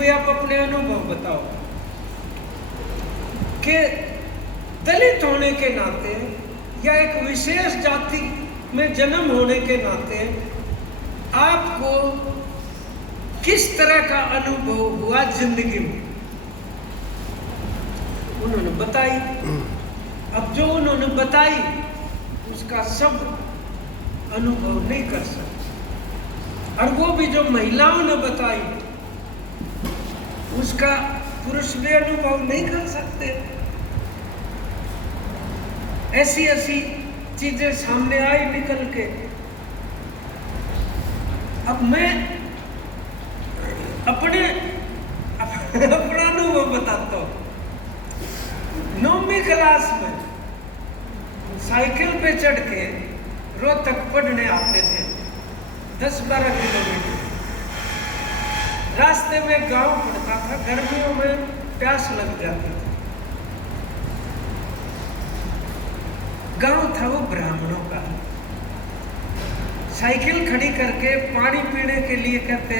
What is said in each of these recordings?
भाई आप अपने अनुभव बताओ कि दलित होने के नाते या एक विशेष जाति में जन्म होने के नाते आपको किस तरह का अनुभव हुआ जिंदगी में। उन्होंने बताई। अब जो उन्होंने बताई उसका सब अनुभव नहीं कर सकते, और वो भी जो महिलाओं ने बताई उसका पुरुष भी अनुभव नहीं कर सकते। ऐसी ऐसी चीजें सामने आई निकल के। अब मैं अपना अनुभव बताता हूँ। 9वीं क्लास में साइकिल पे चढ़ के रोहतक पढ़ने आते थे, 10-12 किलोमीटर। रास्ते में गांव पड़ता था, गर्मियों में प्यास लग जाती थी। गांव था वो ब्राह्मणों का। साइकिल खड़ी करके पानी पीने के लिए कहते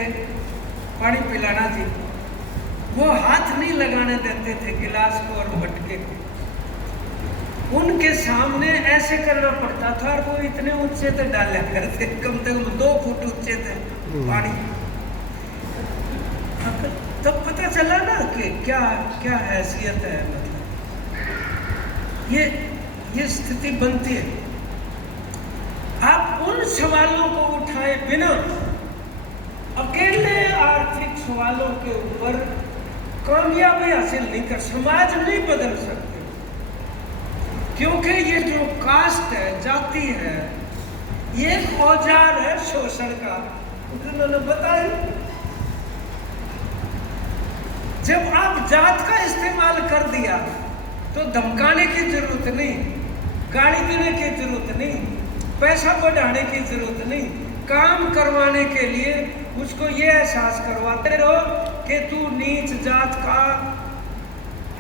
पानी पिलाना जी, वो हाथ नहीं लगाने देते थे गिलास को और मटके को। उनके सामने ऐसे करना पड़ता था, और वो इतने ऊंचे से डाला करते, कम से कम 2 फुट ऊंचे थे पानी। तब पता चला ना कि क्या क्या हैसियत है। मतलब ये स्थिति बनती है। आप उन सवालों को उठाए बिना अकेले आर्थिक सवालों के ऊपर कामयाबी हासिल नहीं कर, समाज नहीं बदल सकते। क्योंकि ये जो कास्ट है, जाति है, ये एक औजार है शोषण का। उन्होंने बताया जब आप जात का इस्तेमाल कर दिया तो धमकाने की जरूरत नहीं, गाली देने की जरूरत नहीं, पैसा बढ़ाने की जरूरत नहीं। काम करवाने के लिए उसको ये एहसास करवाते रहो कि तू नीच जात का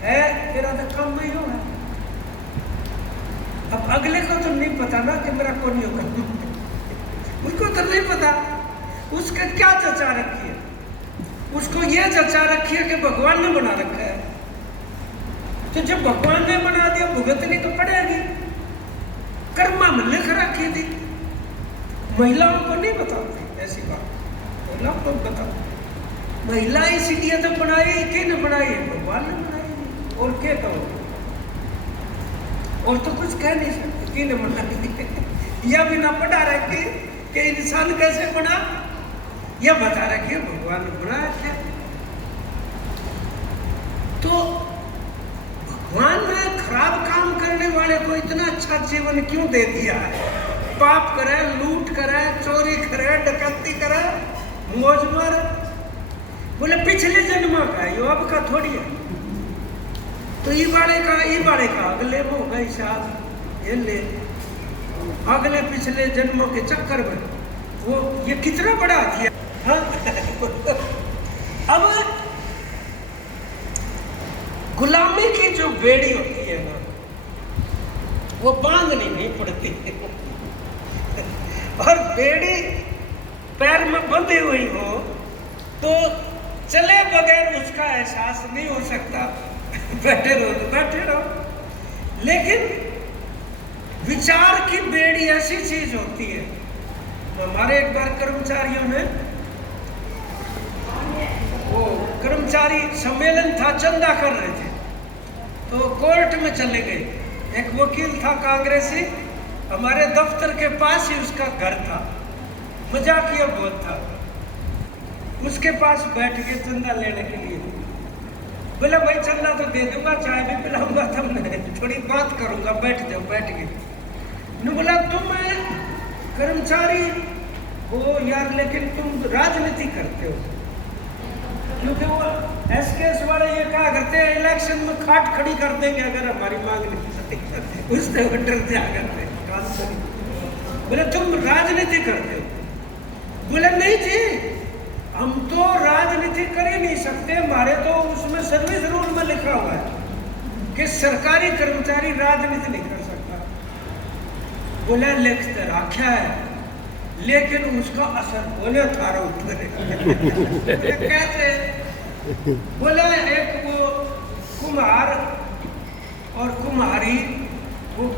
है, तेरा तो काम नहीं होगा। अब अगले को तो नहीं पता ना कि मेरा कौन होगा, उसको तो नहीं पता। उसका क्या जचा रखी है? उसको ये जचा रखी है कि भगवान ने बना रखा है। तो जब भगवान ने बना दिया, भुगतनी तो पड़ेगी। कर्मा में लिख रखी थी। महिलाओं को नहीं बताती ऐसी बात, महिलाओं को बताओ। महिला इसीलिए तो बनाई, किसने बनाई है? भगवान ने बनाई। और क्या कहो? और तो कुछ कह नहीं सकते किसने बनाई। या बिना पढ़ा रखी कि इंसान कैसे बना, यह बता रखी है भगवान ने बनाया था। तो भगवान ने खराब काम करने वाले को इतना अच्छा जीवन क्यों दे दिया है? पाप करे, लूट करे, चोरी करे, डकैती करे, मौज मारे। बोले पिछले जन्म का है, यो अब का थोड़ी है। तो ये बाड़े का अगले में होगा हिसाब। ये ले अगले पिछले जन्मों के चक्कर में वो ये कितना बड़ा हथियार। हाँ? अब गुलामी की जो बेड़ी होती है ना, वो बांधनी नहीं पड़ती। और बेड़ी पैर में बंधी हुई हो तो चले बगैर उसका एहसास नहीं हो सकता। बैठे रहो तो बैठे रहो। लेकिन विचार की बेड़ी ऐसी चीज होती है। हमारे एक बार कर्मचारियों ने, वो कर्मचारी सम्मेलन था, चंदा कर रहे थे, तो कोर्ट में चले गए। एक वकील था कांग्रेसी, हमारे दफ्तर के पास ही उसका घर था। मजाकिया बहुत था। उसके पास बैठ के चंदा लेने के लिए बोला, भाई चंदा तो दे दूंगा, चाय भी पिलाऊंगा, तुमने थोड़ी बात करूंगा, बैठ जाओ। बैठ गए। ने बोला तुम कर्मचारी हो यार, लेकिन तुम राजनीति करते हो। क्योंकि वो एसकेएस वाले ये कहा करते हैं इलेक्शन में खाट खड़ी कर देंगे अगर हमारी मांग नहीं उससे वो डरते आ करते। बोले तुम राजनीति करते हो? बोले नहीं जी, हम तो राजनीति कर ही नहीं सकते, हमारे तो उसमें सर्विस रूल में लिखा हुआ है कि सरकारी कर्मचारी राजनीति नहीं कर सकता। बोले लिखते रखा है, लेकिन उसका असर होने थारा उतरे। कैसे? बोला एक वो कुम्हार और कुम्हारी वो